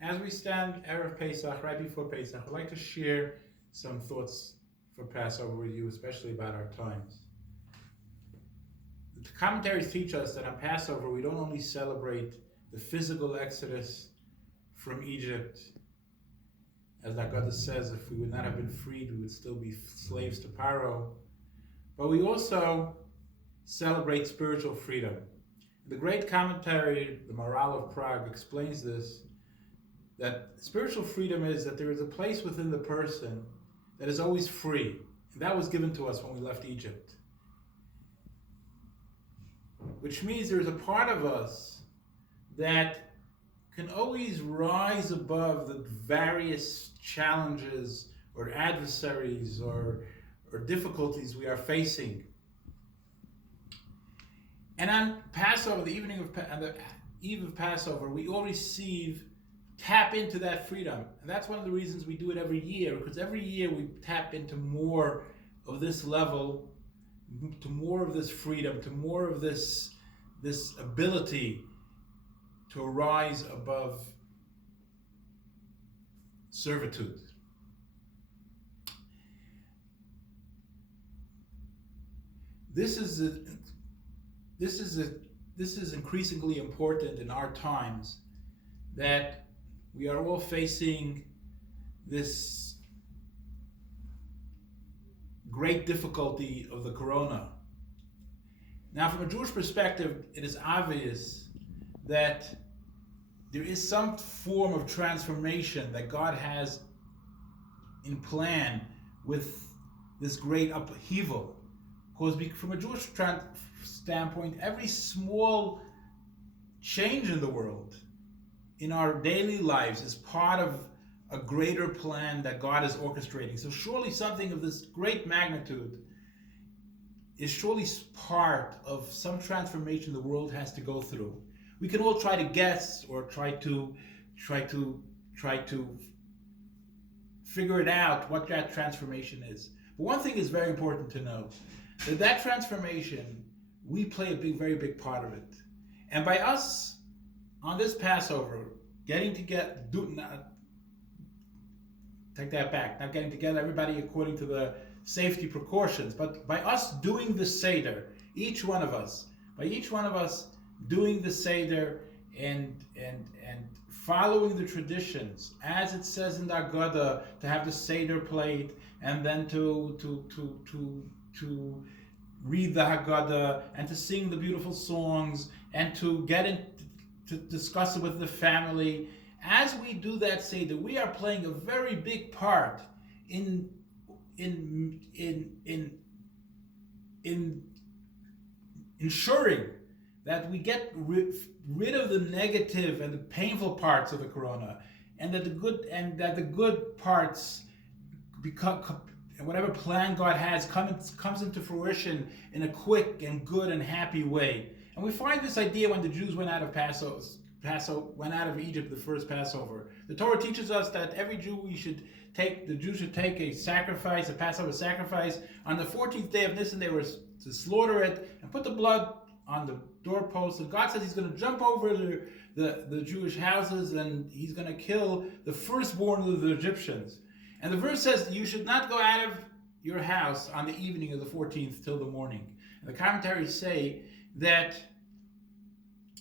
As we stand Erev Pesach, right before Pesach, I'd like to share some thoughts for Passover with you, especially about our times. The commentaries teach us that on Passover we don't only celebrate the physical exodus from Egypt, as the Haggadah says, if we would not have been freed, we would still be slaves to Paro, but we also celebrate spiritual freedom. The great commentary, the Maharal of Prague, explains this, that spiritual freedom is that there is a place within the person that is always free. And that was given to us when we left Egypt. Which means there is a part of us that can always rise above the various challenges or adversaries or difficulties we are facing. And on Passover, the eve of Passover, we all tap into that freedom. And that's one of the reasons we do it every year, because every year we tap into more of this level, to more of this freedom, to more of this ability to rise above servitude. This is increasingly important in our times, that we are all facing this great difficulty of the corona. Now, from a Jewish perspective, it is obvious that there is some form of transformation that God has in plan with this great upheaval. Because from a Jewish standpoint, every small change in the world, in our daily lives, is part of a greater plan that God is orchestrating. So surely something of this great magnitude is surely part of some transformation the world has to go through. We can all try to guess or try to figure it out what that transformation is. But one thing is very important to know, that transformation, we play a very big part of it. And by us on this Passover getting together, take that back, not getting together everybody according to the safety precautions, but by us doing the Seder, each one of us doing the Seder and following the traditions, as it says in the Haggadah, to have the Seder plate, and then to read the Haggadah, and to sing the beautiful songs, and to to discuss it with the family. As we do that Seder, we are playing a very big part in ensuring that we get rid of the negative and the painful parts of the corona, and that the good parts become, and whatever plan God has comes into fruition in a quick and good and happy way. And we find this idea when the Jews went out of went out of Egypt, the first Passover. The Torah teaches us that every Jew should take a sacrifice, a Passover sacrifice. On the 14th day of Nisan, they were to slaughter it and put the blood on the doorpost. And God says He's going to jump over the Jewish houses, and He's going to kill the firstborn of the Egyptians. And the verse says you should not go out of your house on the evening of the 14th till the morning. And the commentaries say that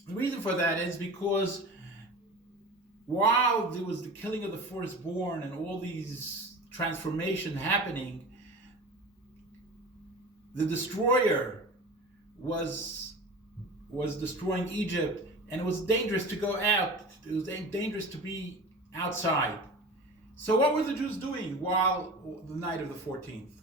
the reason for that is because while there was the killing of the firstborn and all these transformation happening, the destroyer was destroying Egypt, and it was dangerous to go out. It was dangerous to be outside. So what were the Jews doing while the night of the 14th?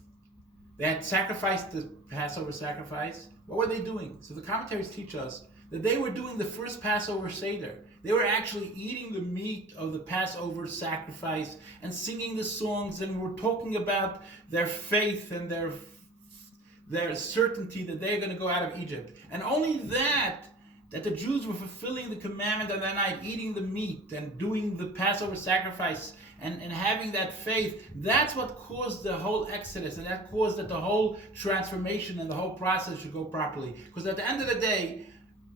They had sacrificed the Passover sacrifice. What were they doing? So the commentaries teach us that they were doing the first Passover Seder. They were actually eating the meat of the Passover sacrifice and singing the songs, and were talking about their faith and their certainty that they're going to go out of Egypt. And only that the Jews were fulfilling the commandment of that night, eating the meat and doing the Passover sacrifice and having that faith, that's what caused the whole exodus, and that caused that the whole transformation and the whole process should go properly. Because at the end of the day,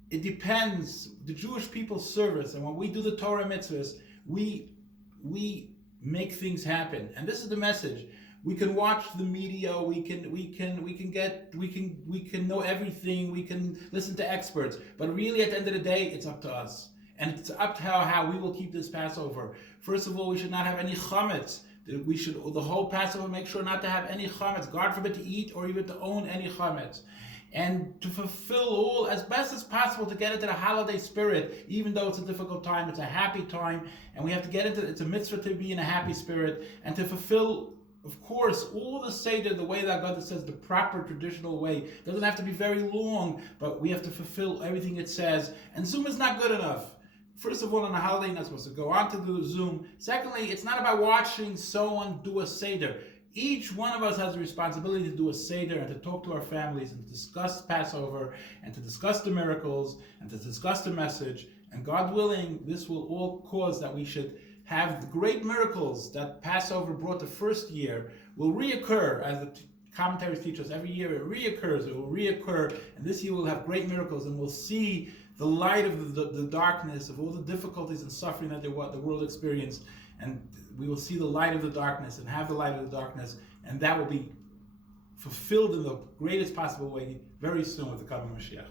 it depends, the Jewish people's service, and when we do the Torah mitzvahs, we make things happen. And this is the message. We can watch the media, we can know everything, we can listen to experts, but really at the end of the day, it's up to us. And it's up to how we will keep this Passover. First of all, we should not have any chametz. We should, the whole Passover, make sure not to have any chametz. God forbid to eat or even to own any chametz. And to fulfill all, as best as possible, to get into the holiday spirit, even though it's a difficult time, it's a happy time, and we have to get into, it's a mitzvah to be in a happy spirit, and to fulfill, of course, all the Seder, the way that God says, the proper traditional way. It doesn't have to be very long, but we have to fulfill everything it says. And Zoom is not good enough. First of all, on a holiday, you're not supposed to go on to do Zoom. Secondly, it's not about watching someone do a Seder. Each one of us has a responsibility to do a Seder and to talk to our families and to discuss Passover and to discuss the miracles and to discuss the message. And God willing, this will all cause that we should have the great miracles that Passover brought the first year will reoccur, as the commentaries teach us. Every year it reoccurs, it will reoccur, and this year we'll have great miracles, and we'll see the light of the darkness, of all the difficulties and suffering that the world experienced, and we will see the light of the darkness and have the light of the darkness, and that will be fulfilled in the greatest possible way very soon with the coming Mashiach.